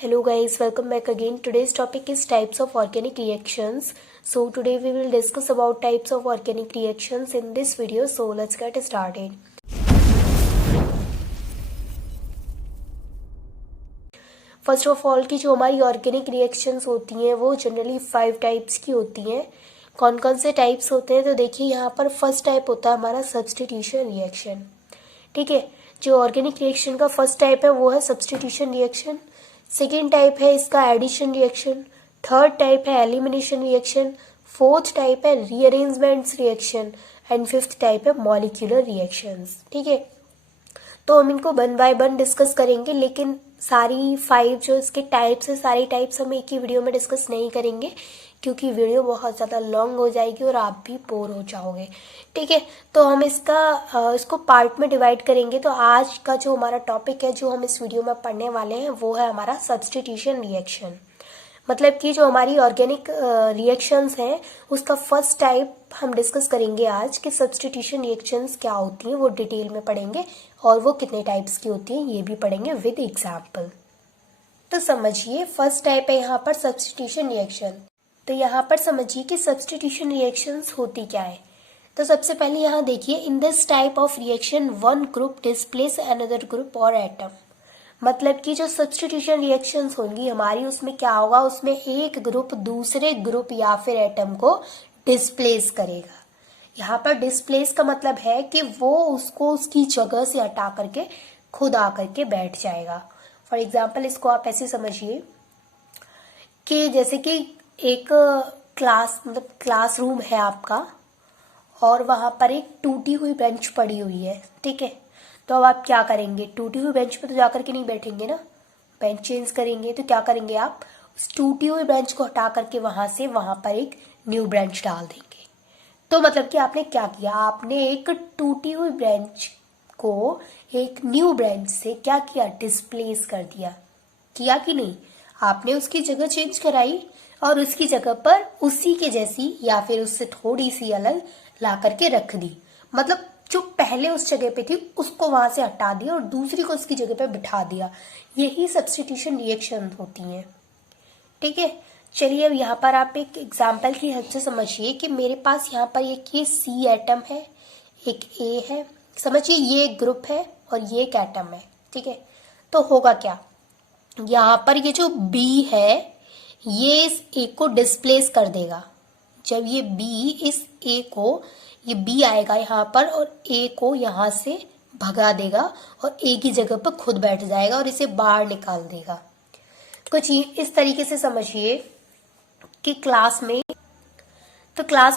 Hello guys, welcome back again. Today's topic is types of organic reactions. So today we will discuss about types of organic reactions in this video. So let's get started. First of all की जो हमारी organic reactions होती हैं वो generally 5 types की होती हैं. कौन कौन से टाइप्स होते हैं तो देखिए यहाँ पर फर्स्ट टाइप होता है हमारा सब्स्टिट्यूशन रिएक्शन. ठीक है, जो ऑर्गेनिक रिएक्शन का फर्स्ट टाइप है वो है सब्स्टिट्यूशन रिएक्शन. सेकेंड टाइप है इसका एडिशन रिएक्शन. थर्ड टाइप है एलिमिनेशन रिएक्शन. फोर्थ टाइप है rearrangements reaction and fifth type है मॉलिक्यूलर रिएक्शंस. ठीक है, तो हम इनको वन बाय वन डिस्कस करेंगे, लेकिन सारी 5 जो इसके टाइप्स है सारी टाइप्स हम एक ही वीडियो में डिस्कस नहीं करेंगे क्योंकि वीडियो बहुत ज़्यादा लॉन्ग हो जाएगी और आप भी बोर हो जाओगे. ठीक है, तो हम इसको पार्ट में डिवाइड करेंगे. तो आज का जो हमारा टॉपिक है जो हम इस वीडियो में पढ़ने वाले हैं वो है हमारा सब्स्टिट्यूशन रिएक्शन. मतलब कि जो हमारी ऑर्गेनिक रिएक्शंस हैं उसका फर्स्ट टाइप हम डिस्कस करेंगे आज कि सब्स्टिट्यूशन रिएक्शंस क्या होती हैं, वो डिटेल में पढ़ेंगे और वो कितने टाइप्स की होती हैं ये भी पढ़ेंगे विद एग्जाम्पल. तो समझिए फर्स्ट टाइप है यहाँ पर सब्स्टिट्यूशन रिएक्शन. तो यहाँ पर समझिए कि सब्स्टिट्यूशन रिएक्शंस होती क्या है. तो सबसे पहले यहाँ देखिए, in this type of reaction one group displace another group और एटम. मतलब कि जो सब्स्टिट्यूशन रिएक्शंस होंगी हमारी उसमें क्या होगा, उसमें एक ग्रुप दूसरे ग्रुप या फिर एटम को डिस्प्लेस करेगा. यहाँ पर डिस्प्लेस का मतलब है कि वो उसको उसकी जगह से हटा करके खुद आकर के बैठ जाएगा. फॉर एग्जाम्पल इसको आप ऐसे समझिए कि जैसे कि एक क्लासरूम है आपका और वहां पर एक टूटी हुई बेंच पड़ी हुई है. ठीक है, तो अब आप क्या करेंगे, टूटी हुई बेंच पे तो जाकर के नहीं बैठेंगे ना, बेंच चेंज करेंगे. तो क्या करेंगे, आप उस टूटी हुई बेंच को हटा करके वहां पर एक न्यू बेंच डाल देंगे. तो मतलब कि आपने क्या किया, आपने एक टूटी हुई बेंच को एक न्यू बेंच से क्या किया, डिस्प्लेस कर दिया. किया कि नहीं, आपने उसकी जगह चेंज कराई और उसकी जगह पर उसी के जैसी या फिर उससे थोड़ी सी अलग ला करके रख दी. मतलब जो पहले उस जगह पे थी उसको वहां से हटा दिया और दूसरी को उसकी जगह पे बिठा दिया. यही सब्स्टिट्यूशन रिएक्शन होती हैं. ठीक है, चलिए अब यहाँ पर आप एक एग्जाम्पल की हेल्प से समझिए कि मेरे पास यहाँ पर एक ये सी एटम है, एक ए है. समझिए ये एक ग्रुप है और ये एक एटम है. ठीक है, तो होगा क्या, यहाँ पर ये जो बी है ये इस ए को डिस्प्लेस कर देगा. जब ये बी इस ए को, ये बी आएगा यहाँ पर और ए को यहाँ से भगा देगा और ए की जगह पर खुद बैठ जाएगा और इसे बाहर निकाल देगा. कुछ इस तरीके से समझिए कि क्लास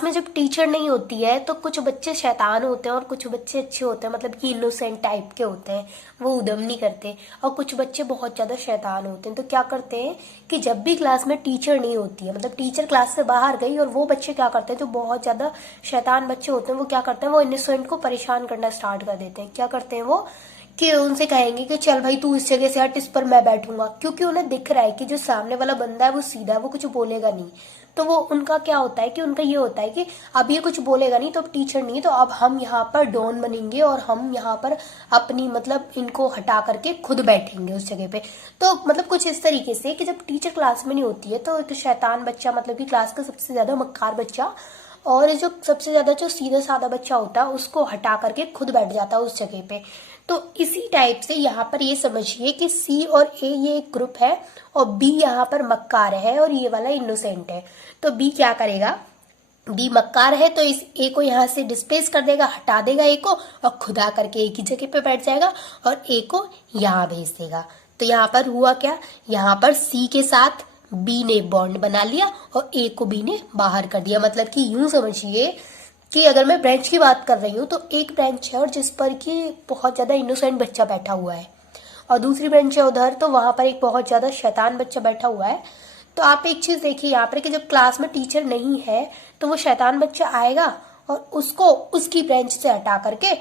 में जब टीचर नहीं होती है तो कुछ बच्चे शैतान होते हैं और कुछ बच्चे अच्छे होते हैं, मतलब कि इनोसेंट टाइप के होते हैं, वो उद्यम नहीं करते. और कुछ बच्चे बहुत ज्यादा शैतान होते हैं. तो क्या करते हैं कि जब भी क्लास में टीचर नहीं होती है, मतलब टीचर क्लास से बाहर गई और वो बच्चे क्या करते हैं, जो बहुत ज्यादा शैतान बच्चे होते हैं वो क्या करते हैं, वो इनोसेंट को परेशान करना स्टार्ट कर देते हैं. क्या करते हैं वो कि उनसे कहेंगे कि चल भाई तू इस जगह से हट, इस पर मैं बैठूंगा. क्योंकि उन्हें दिख रहा है कि जो सामने वाला बंदा है वो सीधा है, वो कुछ बोलेगा नहीं. तो वो उनका क्या होता है कि उनका ये होता है कि अब ये कुछ बोलेगा नहीं तो अब टीचर नहीं, तो अब हम यहाँ पर डॉन बनेंगे और हम यहाँ पर अपनी मतलब इनको हटा करके खुद बैठेंगे उस जगह पे. तो मतलब कुछ इस तरीके से कि जब टीचर क्लास में नहीं होती है तो एक शैतान बच्चा, मतलब कि क्लास का सबसे ज्यादा मक्कार बच्चा और जो सबसे ज्यादा जो सीधा साधा बच्चा होता है उसको हटा करके खुद बैठ जाता है उस जगह पे. तो इसी टाइप से यहाँ पर ये समझिए कि सी और ए ये एक ग्रुप है और बी यहाँ पर मक्कार है और ये वाला इनोसेंट है. तो बी क्या करेगा, बी मक्कार है तो इस ए को यहाँ से डिस्प्लेस कर देगा, हटा देगा ए को और खुदा करके एक ही जगह पे बैठ जाएगा और ए को यहाँ भेज देगा. तो यहाँ पर हुआ क्या, यहाँ पर सी के साथ बी ने बॉन्ड बना लिया और ए को बी ने बाहर कर दिया. मतलब कि यूं समझिए कि अगर मैं ब्रांच की बात कर रही हूँ तो एक ब्रांच है और जिस पर कि बहुत ज्यादा इनोसेंट बच्चा बैठा हुआ है और दूसरी ब्रांच है उधर, तो वहां पर एक बहुत ज्यादा शैतान बच्चा बैठा हुआ है. तो आप एक चीज देखिए यहाँ पर कि जब क्लास में टीचर नहीं है तो वो शैतान बच्चा आएगा और उसको उसकी ब्रांच से हटा करके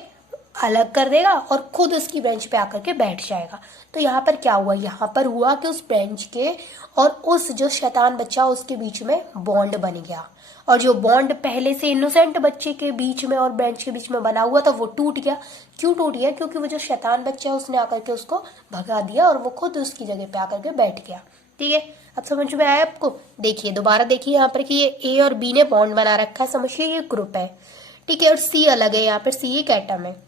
अलग कर देगा और खुद उसकी बेंच पे आकर के बैठ जाएगा। तो यहाँ पर क्या हुआ, यहाँ पर हुआ कि उस बेंच के और उस जो शैतान बच्चा उसके बीच में बॉन्ड बन गया, और जो बॉन्ड पहले से इनोसेंट बच्चे के बीच में और बेंच के बीच में बना हुआ था वो टूट गया। क्यों टूट गया? क्योंकि वो जो शैतान बच्चा है उसने आकर के उसको भगा दिया और वो खुद उसकी जगह पे आकर के बैठ गया। ठीक है, अब समझ में आया आपको? देखिए, दोबारा देखिए यहाँ पर कि ये ए और बी ने बॉन्ड बना रखा है, समझिए ये ग्रुप है। ठीक है, और सी अलग है, यहाँ पर सी एक एटम है।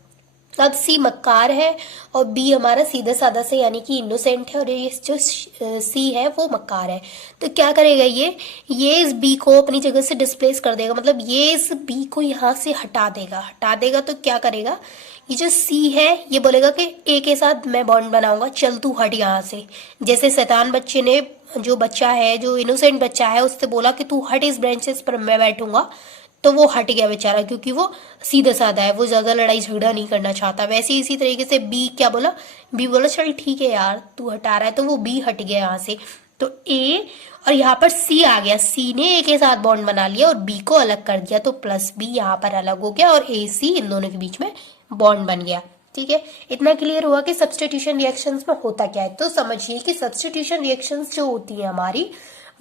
अब सी मक्कार है और बी हमारा सीधा साधा से यानी कि इनोसेंट है, और ये जो सी है वो मक्कार है। तो क्या करेगा ये इस बी को अपनी जगह से डिस्प्लेस कर देगा, मतलब ये इस बी को यहाँ से हटा देगा। तो क्या करेगा, ये जो सी है ये बोलेगा कि ए के साथ मैं बॉन्ड बनाऊंगा, चल तू हट यहाँ से। जैसे शैतान बच्चे ने जो बच्चा है, जो इनोसेंट बच्चा है, उससे बोला कि तू हट इस ब्रांचेस पर, मैं बैठूंगा। तो वो हट गया बेचारा, क्योंकि वो सीधा साधा है, वो ज्यादा लड़ाई झगड़ा नहीं करना चाहता। वैसे ही इसी तरीके से बी क्या बोला, बी बोला चल ठीक है यार तू हटा रहा है, तो वो बी हट गया यहाँ से। तो ए और यहाँ पर सी आ गया, सी ने ए के साथ बॉन्ड बना लिया और बी को अलग कर दिया, तो प्लस बी यहाँ पर अलग हो गया और ए सी इन दोनों के बीच में बॉन्ड बन गया। ठीक है, इतना क्लियर हुआ कि सब्स्टिट्यूशन रिएक्शंस में होता क्या है। तो समझिए कि सब्स्टिट्यूशन रिएक्शंस जो होती है हमारी,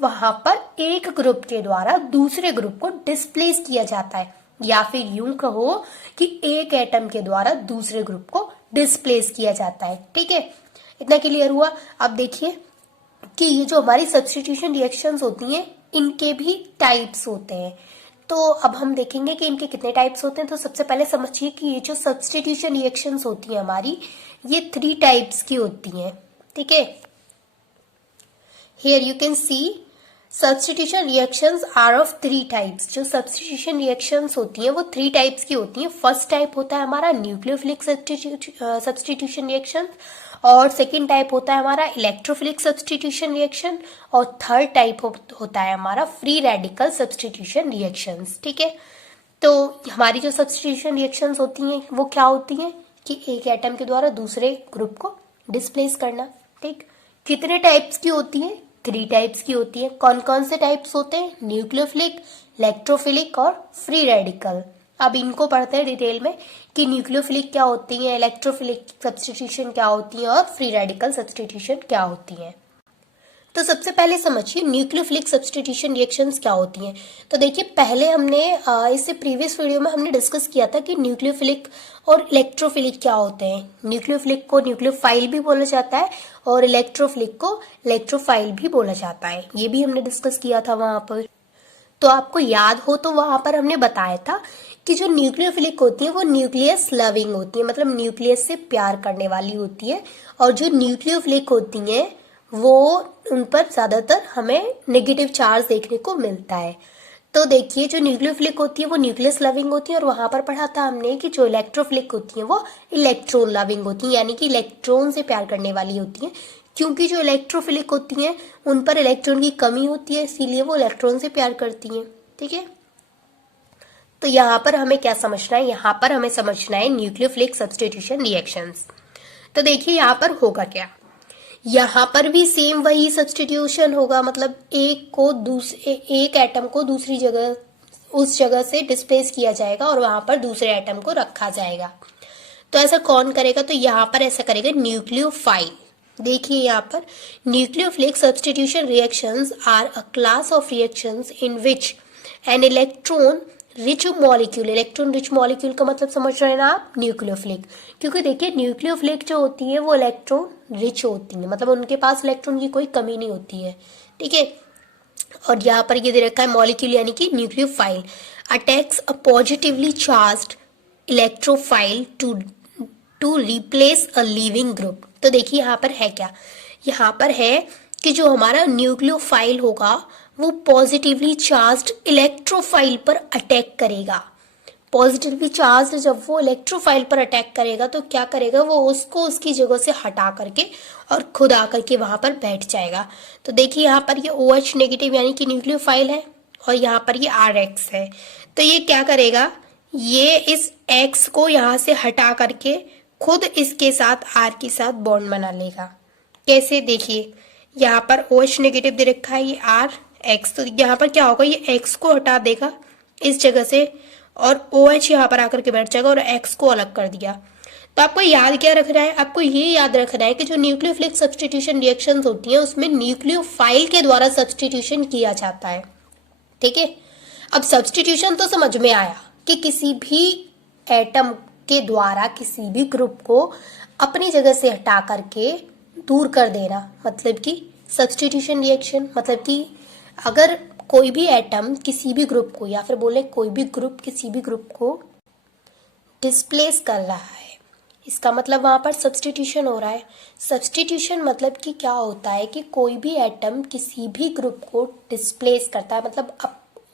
वहां पर एक ग्रुप के द्वारा दूसरे ग्रुप को डिस्प्लेस किया जाता है, या फिर यूं कहो कि एक एटम के द्वारा दूसरे ग्रुप को डिस्प्लेस किया जाता है। ठीक है, इतना क्लियर हुआ। अब देखिए कि ये जो हमारी सब्स्टिट्यूशन रिएक्शंस होती हैं इनके भी टाइप्स होते हैं। तो अब हम देखेंगे कि इनके कितने टाइप्स होते हैं। तो सबसे पहले समझिए कि ये जो सब्स्टिट्यूशन रिएक्शंस होती हैं हमारी, ये 3 टाइप्स की होती हैं। ठीक है, here you can see substitution reactions are of 3 types। जो substitution reactions होती हैं वो 3 टाइप्स की होती हैं। फर्स्ट टाइप होता है हमारा न्यूक्लियोफिलिक सब्स्टिट्यूशन रिएक्शन, और सेकेंड टाइप होता है हमारा इलेक्ट्रोफिलिक सब्स्टिट्यूशन रिएक्शन, और थर्ड टाइप होता है हमारा फ्री रेडिकल सब्स्टिट्यूशन रिएक्शंस। ठीक है, तो हमारी जो सब्स्टिट्यूशन रिएक्शंस होती हैं वो क्या होती हैं कि एक एटम के द्वारा दूसरे ग्रुप को डिस्प्लेस करना। ठीक, कितने टाइप्स की होती है? 3 टाइप्स की होती है। कौन कौन से टाइप्स होते हैं? न्यूक्लियोफिलिक, इलेक्ट्रोफिलिक और फ्री रेडिकल। अब इनको पढ़ते हैं डिटेल में कि न्यूक्लियोफिलिक क्या होती है, इलेक्ट्रोफिलिक सब्स्टिट्यूशन क्या होती है और फ्री रेडिकल सब्स्टिट्यूशन क्या होती है। तो सबसे पहले समझिए न्यूक्लियोफिलिक सब्स्टिट्यूशन रिएक्शंस क्या होती हैं। तो देखिए, पहले हमने इससे प्रीवियस वीडियो में हमने डिस्कस किया था कि न्यूक्लियोफिलिक और इलेक्ट्रोफिलिक क्या होते हैं। न्यूक्लियोफिलिक को न्यूक्लियोफाइल भी बोला जाता है और इलेक्ट्रोफिलिक को इलेक्ट्रोफाइल भी बोला जाता है, ये भी हमने डिस्कस किया था वहां पर। तो आपको याद हो तो वहां पर हमने बताया था कि जो न्यूक्लियोफिलिक होती है वो न्यूक्लियस लविंग होती है, मतलब न्यूक्लियस से प्यार करने वाली होती है, और जो न्यूक्लियोफिलिक होती है वो उन पर ज्यादातर हमें नेगेटिव चार्ज देखने को मिलता है। तो देखिए, जो न्यूक्लियोफिलिक होती है वो न्यूक्लियस लविंग होती है, और वहां पर पढ़ा था हमने कि जो इलेक्ट्रोफिलिक होती है वो इलेक्ट्रॉन लविंग होती है, यानी कि इलेक्ट्रॉन से प्यार करने वाली होती है। क्योंकि जो इलेक्ट्रोफिलिक होती हैं उन पर इलेक्ट्रॉन की कमी होती है, इसीलिए वो इलेक्ट्रॉन से प्यार करती हैं। ठीक है, तो यहाँ पर हमें क्या समझना है? यहाँ पर हमें समझना है न्यूक्लियोफिलिक सब्स्टिट्यूशन रिएक्शंस। तो देखिए यहाँ पर होगा क्या, यहाँ पर भी सेम वही सब्स्टिट्यूशन होगा, मतलब एक एटम को दूसरी जगह, उस जगह से डिस्प्लेस किया जाएगा और वहां पर दूसरे एटम को रखा जाएगा। तो ऐसा कौन करेगा? तो यहाँ पर ऐसा करेगा न्यूक्लियोफाइल। देखिए यहाँ पर nucleophilic substitution reactions are a class of reactions in which an electron rich molecule, electron rich molecule का मतलब समझ रहे हैं ना आप, न्यूक्लियोफिलिक। क्योंकि देखिए न्यूक्लियोफिलिक जो होती है वो इलेक्ट्रॉन रिच होती है, मतलब उनके पास इलेक्ट्रॉन की कोई कमी नहीं होती है। ठीक है, और यहाँ पर ये दे रखा है मॉलिक्यूल यानी कि nucleophile attacks a positively charged electrophile to replace a leaving group. तो देखिए यहाँ पर है क्या, यहाँ पर है कि जो हमारा न्यूक्लियोफाइल होगा वो पॉजिटिवली चार्ज्ड इलेक्ट्रोफाइल पर अटैक करेगा। पॉजिटिवली चार्ज्ड जब वो इलेक्ट्रोफाइल पर अटैक करेगा तो क्या करेगा, वो उसको उसकी जगह से हटा करके और खुद आकर के वहां पर बैठ जाएगा। तो देखिए यहाँ पर ये OH नेगेटिव यानी कि न्यूक्लियोफाइल है और यहाँ पर ये RX है। तो ये क्या करेगा, ये इस X को यहाँ से हटा करके खुद इसके साथ R के साथ बॉन्ड बना लेगा। कैसे? देखिए यहाँ पर OH नेगेटिव दे रखा है, ये RX, तो यहाँ पर क्या होगा, ये X को हटा देगा इस जगह से और OH यहाँ पर आकर के बैठ जाएगा और X को अलग कर दिया। तो आपको याद क्या रखना है, आपको ये याद रखना है कि जो न्यूक्लियोफिलिक सब्स्टिट्यूशन रिएक्शंस होती हैं उसमें न्यूक्लियोफाइल के द्वारा सब्स्टिट्यूशन किया जाता है। ठीक है, अब सब्स्टिट्यूशन तो समझ में आया कि किसी भी एटम के द्वारा किसी भी ग्रुप को अपनी जगह से हटा करके दूर कर देना, मतलब कि सब्स्टिट्यूशन रिएक्शन। मतलब कि अगर कोई भी एटम किसी भी ग्रुप को, या फिर बोले कोई भी ग्रुप किसी भी ग्रुप को डिस्प्लेस कर रहा है, इसका मतलब वहां पर सब्स्टिट्यूशन हो रहा है। सब्स्टिट्यूशन मतलब कि क्या होता है कि कोई भी एटम किसी भी ग्रुप को डिस्प्लेस करता है, मतलब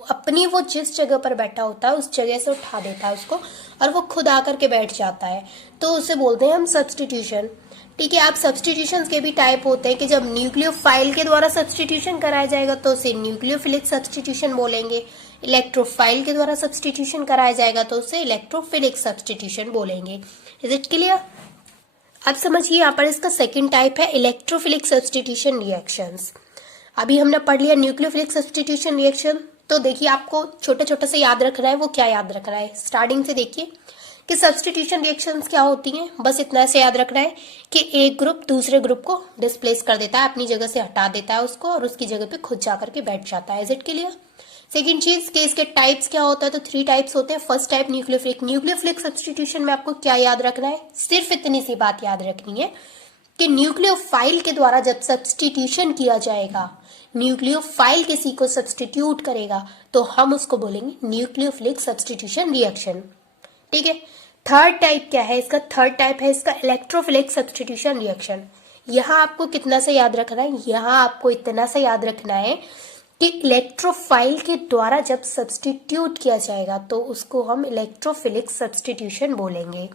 अपनी वो जिस जगह पर बैठा होता है उस जगह से उठा देता है उसको, और वो खुद आकर के बैठ जाता है, तो उसे बोलते हैं हम सब्स्टिट्यूशन। ठीक है, आप सब्स्टिट्यूशन के भी टाइप होते हैं कि जब न्यूक्लियोफाइल के द्वारा सब्स्टिट्यूशन कराया जाएगा तो उसे न्यूक्लियोफिलिक सब्स्टिट्यूशन बोलेंगे, इलेक्ट्रोफाइल के द्वारा सब्स्टिट्यूशन कराया जाएगा तो उसे इलेक्ट्रोफिलिक सब्स्टिट्यूशन बोलेंगे। Is it clear? अब समझिए यहाँ पर इसका सेकंड टाइप है इलेक्ट्रोफिलिक सब्स्टिट्यूशन रिएक्शंस। अभी हमने पढ़ लिया न्यूक्लियोफिलिक सब्स्टिट्यूशन रिएक्शन, तो देखिए आपको छोटा छोटा से याद रखना है। वो क्या याद रखना है, स्टार्टिंग से देखिए कि सब्स्टिट्यूशन रिएक्शंस क्या होती हैं। बस इतना से याद रखना है कि एक ग्रुप दूसरे ग्रुप को डिस्प्लेस कर देता है, अपनी जगह से हटा देता है उसको, और उसकी जगह पे खुद जाकर के बैठ जाता है। Is it clear? सेकंड चीज कि इसके टाइप्स क्या होता है, तो 3 टाइप्स होते हैं। First type nucleophilic. Nucleophilic substitution में आपको क्या याद रखना है, सिर्फ इतनी सी बात याद रखनी है कि न्यूक्लियोफाइल के द्वारा जब सब्स्टिट्यूशन किया जाएगा, न्यूक्लियोफाइल किसी को सब्स्टिट्यूट करेगा, तो हम उसको बोलेंगे न्यूक्लियोफिलिक सब्स्टिट्यूशन रिएक्शन। ठीक है, थर्ड टाइप क्या है इसका? थर्ड टाइप है इसका इलेक्ट्रोफिलिक सब्स्टिट्यूशन रिएक्शन। यहाँ आपको कितना से याद रखना है, यहाँ आपको इतना से याद रखना है कि इलेक्ट्रोफाइल के द्वारा जब सब्स्टिट्यूट किया जाएगा तो उसको हम इलेक्ट्रोफिलिक सब्स्टिट्यूशन बोलेंगे।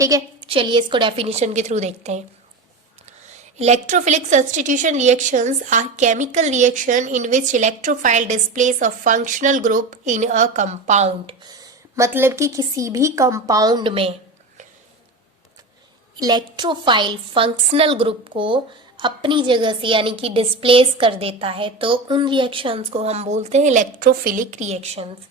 ठीक है, चलिए इसको डेफिनेशन के थ्रू देखते हैं। Electrophilic substitution reactions are chemical reaction in which electrophile displace a functional group in a compound। मतलब कि किसी भी कंपाउंड में इलेक्ट्रोफाइल फंक्शनल ग्रुप को अपनी जगह से यानी कि डिस्प्लेस कर देता है, तो उन रिएक्शंस को हम बोलते हैं इलेक्ट्रोफिलिक रिएक्शंस।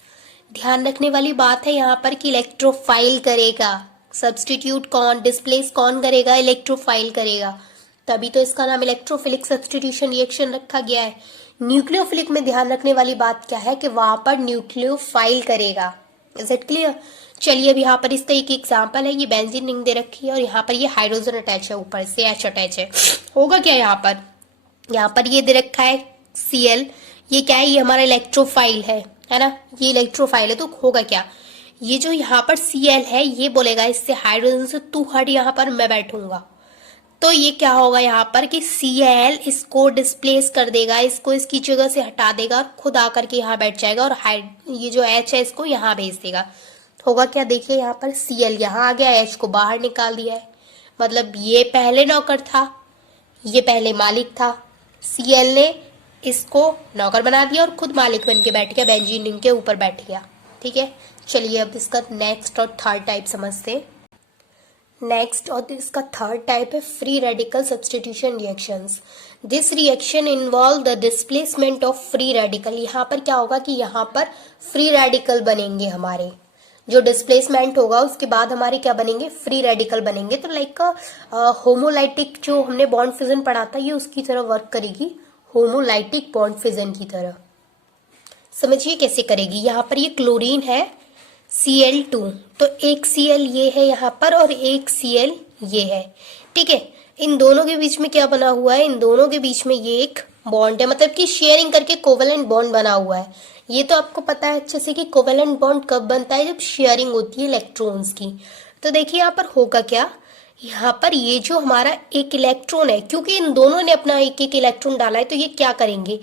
ध्यान रखने वाली बात है यहाँ पर कि इलेक्ट्रोफाइल करेगा, सब्स्टिट्यूट कौन, डिस्प्लेस कौन करेगा, इलेक्ट्रोफाइल करेगा, तभी तो इसका नाम इलेक्ट्रोफिलिक सब्स्टिट्यूशन रिएक्शन रखा गया है। न्यूक्लियोफिलिक में ध्यान रखने वाली बात क्या है कि वहां पर न्यूक्लियोफाइल करेगा। Is it clear? चलिए अब यहाँ पर इसका एक एग्जांपल है, ये बेंजीन रिंग दे रखी है और यहाँ पर ये हाइड्रोजन अटैच है, ऊपर से एच अटैच है। होगा क्या यहाँ पर ये दे रखा है Cl, ये क्या है, ये हमारा इलेक्ट्रोफाइल है ना, ये इलेक्ट्रोफाइल है, तो होगा क्या, ये जो यहाँ पर Cl है ये बोलेगा इससे हाइड्रोजन से तू हट, यहाँ पर मैं बैठूंगा, तो ये क्या होगा यहाँ पर कि Cl इसको डिस्प्लेस कर देगा, इसको इसकी जगह से हटा देगा और खुद आकर के यहाँ बैठ जाएगा, और ये जो H है इसको यहाँ भेज देगा। होगा क्या, देखिए यहाँ पर Cl यहाँ आ गया, H को बाहर निकाल दिया है, मतलब ये पहले नौकर था, ये पहले मालिक था, Cl ने इसको नौकर बना दिया और खुद मालिक बन के बैठ गया, बेंजीन रिंग के ऊपर बैठ गया। ठीक है, चलिए अब इसका नेक्स्ट और थर्ड टाइप समझते हैं। नेक्स्ट और इसका थर्ड टाइप है free radical substitution reactions. This reaction involve the displacement of free radical. यहाँ पर क्या होगा कि यहाँ पर फ्री रेडिकल बनेंगे, हमारे जो डिस्प्लेसमेंट होगा उसके बाद हमारे क्या बनेंगे, फ्री रेडिकल बनेंगे। तो लाइक होमोलाइटिक जो हमने बॉन्ड फिजन पढ़ा था ये उसकी तरह वर्क करेगी, होमोलाइटिक बॉन्ड फिजन की तरह। समझिए कैसे करेगी। यहाँ पर ये क्लोरीन है Cl2, तो एक Cl ये है यहाँ पर और एक Cl ये है। ठीक है, इन दोनों के बीच में क्या बना हुआ है, इन दोनों के बीच में ये एक बॉन्ड है, मतलब कि शेयरिंग करके कोवेलेंट बॉन्ड बना हुआ है। ये तो आपको पता है अच्छे से कि कोवेलेंट बॉन्ड कब बनता है, जब शेयरिंग होती है इलेक्ट्रॉन्स की। तो देखिए यहाँ पर होगा क्या, यहाँ पर ये जो हमारा एक इलेक्ट्रॉन है, क्योंकि इन दोनों ने अपना एक एक इलेक्ट्रॉन डाला है, तो ये क्या करेंगे,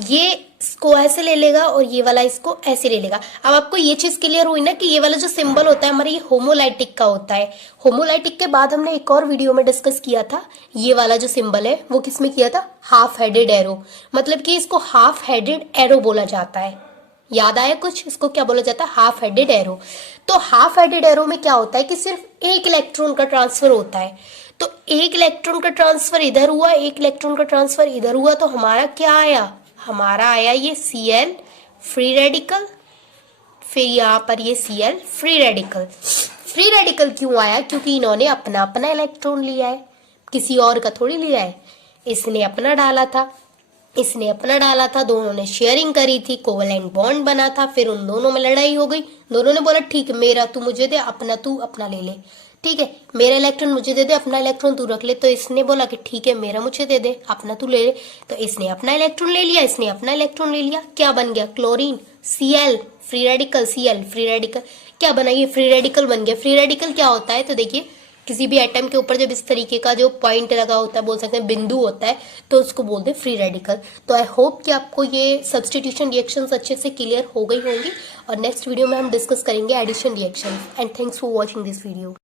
ये इसको ऐसे ले लेगा और ये वाला इसको ऐसे ले लेगा। अब आपको ये चीज क्लियर हुई ना कि ये वाला जो सिंबल होता है हमारा ये होमोलाइटिक का होता है। होमोलाइटिक के बाद हमने एक और वीडियो में डिस्कस किया था, ये वाला जो सिंबल है वो किसमें किया था, हाफ हेडेड एरो, मतलब कि इसको हाफ हेडेड एरो बोला जाता है। याद आया कुछ, इसको क्या बोला जाता है, हाफ हेडेड एरो। तो हाफ हेडेड एरो में क्या होता है कि सिर्फ एक इलेक्ट्रॉन का ट्रांसफर होता है, तो एक इलेक्ट्रॉन का ट्रांसफर इधर हुआ, एक इलेक्ट्रॉन का ट्रांसफर इधर हुआ, तो हमारा क्या आया, हमारा आया ये Cl फ्री रेडिकल, फिर यहाँ पर ये Cl free radical. Free radical क्यों आया? क्योंकि इन्होंने अपना अपना इलेक्ट्रॉन लिया है, किसी और का थोड़ी लिया है। इसने अपना डाला था, इसने अपना डाला था, दोनों ने शेयरिंग करी थी, कोवेलेंट बॉन्ड बना था, फिर उन दोनों में लड़ाई हो गई। दोनों ने बोला ठीक है मेरा तू मुझे दे, अपना तू अपना ले ले, ठीक है मेरा इलेक्ट्रॉन मुझे दे दे, अपना इलेक्ट्रॉन तू रख ले। तो इसने बोला कि ठीक है मेरा मुझे दे दे, अपना तू ले ले। तो इसने अपना इलेक्ट्रॉन ले लिया, इसने अपना इलेक्ट्रॉन ले लिया, क्या बन गया? Chlorine, Cl, free radical, Cl free radical, क्या बना? ये फ्री रेडिकल बन गया। फ्री रेडिकल क्या होता है? तो देखिए किसी भी एटम के ऊपर जब इस तरीके का जो पॉइंट लगा होता है, बोल सकते हैं बिंदु होता है, तो उसको बोलते हैं फ्री रेडिकल। तो आई होप कि आपको ये सब्स्टिट्यूशन रिएक्शंस अच्छे से क्लियर हो गई होंगी, और नेक्स्ट वीडियो में हम डिस्कस करेंगे addition reactions. And thanks for watching this video.